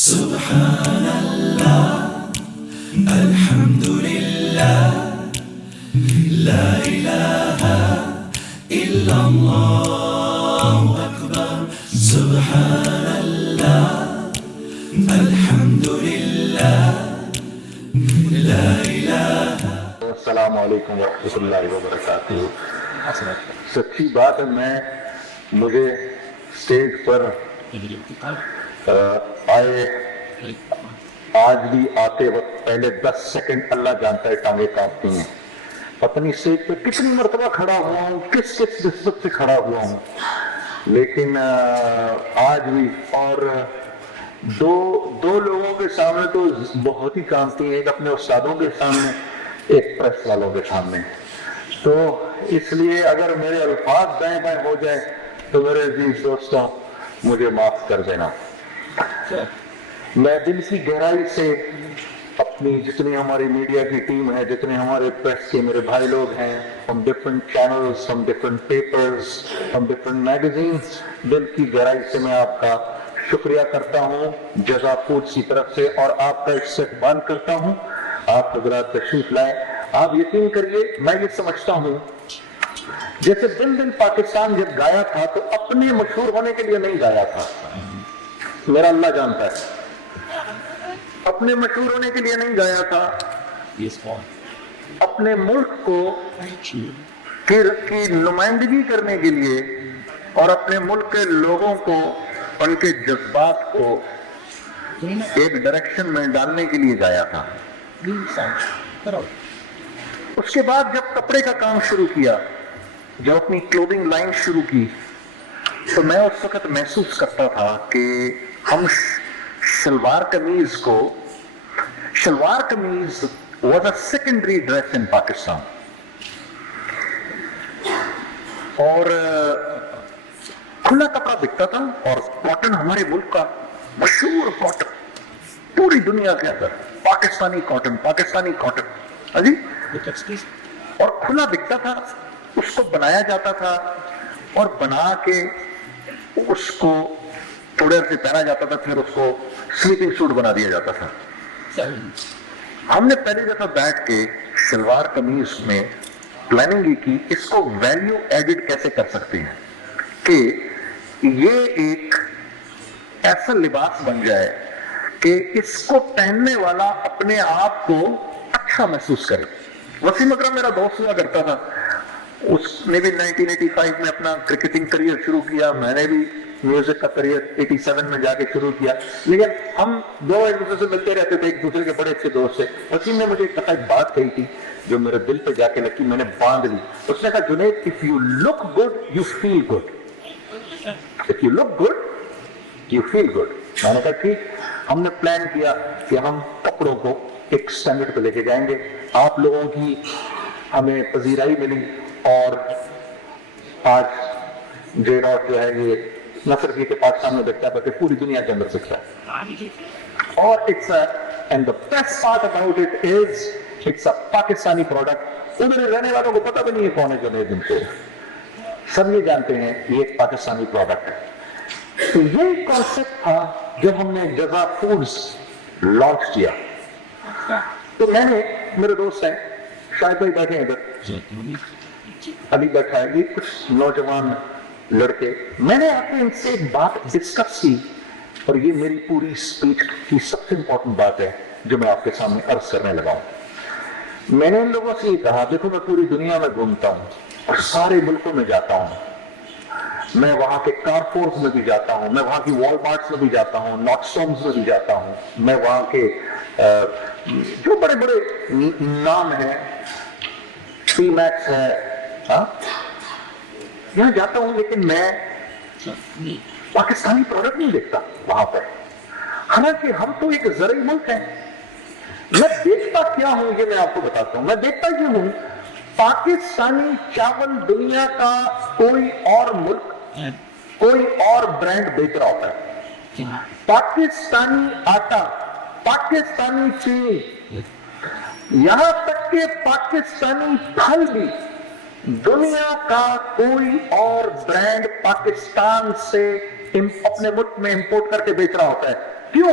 سبحان اللہ الحمد للہ لا الہ الا اللہ اکبر سبحان اللہ الحمد للہ لا الہ. السلام علیکم ورحمۃ اللہ وبرکاتہ. سچی بات ہے، مجھے اسٹیج پر آئے آج بھی آتے وقت پہلے 10 سیکنڈ اللہ جانتا ہے ٹانگیں کانپتی ہیں. پتہ نہیں اسٹیج پہ کتنی مرتبہ کھڑا ہوا ہوں، کس نسبت سے کھڑا ہوا ہوں، لیکن آج بھی اور دو لوگوں کے سامنے تو بہت ہی کانپتی ہیں، ایک اپنے استادوں کے سامنے، ایک پریس والوں کے سامنے. تو اس لیے اگر میرے الفاظ دائیں بائیں ہو جائیں تو میرے عزیز دوستوں مجھے معاف کر دینا. میں دل کی گہرائی سے اپنی جتنی ہماری میڈیا کی ٹیم ہے، جتنے ہمارے پریس کے میرے بھائی لوگ ہیں، ہم ڈفرنٹ چینلز، ہم ڈفرنٹ پیپرز، ہم ڈفرنٹ میگزینز، دل کی گہرائی سے میں آپ کا شکریہ کرتا ہوں جزا فوڈز کی طرف سے، اور آپ کا استقبال کرتا ہوں. آپ حضرات تشریف لائیں. آپ یقین کریے میں یہ سمجھتا ہوں جیسے دل پاکستان جب گایا تھا تو اپنے مشہور ہونے کے لیے نہیں گایا تھا، میرا اللہ جانتا ہے، اپنے مشہور ہونے کے لیے نہیں گایا تھا، اپنے ملک کو کی نمائندگی کرنے کے لیے اور اپنے ملک کے لوگوں کو ان کے جذبات کو ایک ڈائریکشن میں ڈالنے کے لیے گایا تھا. اس کے بعد جب کپڑے کا کام شروع کیا، جب اپنی کلودنگ لائن شروع کی، تو میں اس وقت محسوس کرتا تھا کہ ہم شلوار قمیض was a secondary dress in Pakistan. اور کھلا کپڑا بکتا تھا، اور کاٹن ہمارے ملک کا مشہور کاٹن پوری دنیا کے اندر پاکستانی کاٹن ہاں جی، اور کھلا بکتا تھا. اس کو بنایا جاتا تھا اور بنا کے اس کو تھوڑے سے پہنا جاتا تھا، پھر اس کو سلیپنگ سوٹ بنا دیا جاتا تھا. ہم نے پہلی دفعہ بیٹھ کے شلوار قمیض میں پلاننگ یہ کی اس کو ویلیو ایڈڈ کیسے کر سکتے ہیں کہ یہ ایک ایسا لباس بن جائے کہ اس کو پہننے والا اپنے آپ کو اچھا محسوس کرے. وسیم اکرم میرا دوست ہوا کرتا تھا، اس نے بھی 1985 میں اپنا کرکٹنگ کریئر شروع کیا، میں نے بھی میوزک کا کریئر 87 میں جا کے شروع کیا، لیکن ہم دو ایک دوسرے سے ملتے رہتے تھے، ایک دوسرے کے بڑے اچھے دوست تھے. وسیم نے مجھے ایک بات کہی تھی جو میرے دل پہ جا کے لگی، میں نے باندھ لی. اس نے کہا Junaid if you look good you feel good. if you look good you feel good. میں نے کہا ٹھیک. ہم نے پلان کیا کہ ہم کپڑوں کو ایک سٹینڈرڈ پہ لے کے جائیں گے. آپ لوگوں کی ہمیں پذیرائی ملی اور آج جے ڈاٹ جو ہے یہ نہ صرف یہ کہ پاکستان میں بکتا ہے بلکہ پوری دنیا کے اندر بکتا ہے. اور and the best part about it is it's a Pakistani product. ادھر رہنے والوں کو پتہ بھی نہیں ہے کون ہے جنید ان کو، سب یہ جانتے ہیں یہ ایک پاکستانی پروڈکٹ ہے. تو یہ کانسیپٹ تھا جب ہم نے جزا فوڈز لانچ کیا. تو میں نے، میرے دوست ہیں شاید بھائی بیٹھے ہیں ادھر، ابھی بیٹھا ہے، یہ کچھ نوجوان لڑکے، میں نے آپ ان سے ایک بات ڈسکس کی اور یہ میری پوری اسپیچ کی سب سے امپورٹنٹ بات ہے جو میں آپ کے سامنے عرض کرنے لگا ہوں. میں نے ان لوگوں سے یہ کہا دیکھو میں پوری دنیا میں گھومتا ہوں اور سارے ملکوں میں جاتا ہوں، میں وہاں کے کارپورز میں بھی جاتا ہوں، میں وہاں کی وال مارٹس میں بھی جاتا ہوں، ناٹسٹونز میں بھی جاتا ہوں، میں وہاں کے جو بڑے بڑے نام ہیں، سی میکس ہے، یہاں جاتا ہوں، لیکن میں پاکستانی پروڈکٹ نہیں دیکھتا وہاں پر. حالانکہ ہم تو ایک زرعی ملک ہیں. میں دیکھتا کیا ہوں یہ میں آپ کو بتاتا ہوں. میں دیکھتا یہ ہوں پاکستانی چاول دنیا کا کوئی اور ملک کوئی اور برانڈ بیچ رہا ہوتا ہے. پاکستانی آٹا، پاکستانی چینی، یہاں تک کہ پاکستانی پھل بھی دنیا کا کوئی اور برانڈ پاکستان سے اپنے ملک میں امپورٹ کر کے بیچ رہا ہوتا ہے. کیوں؟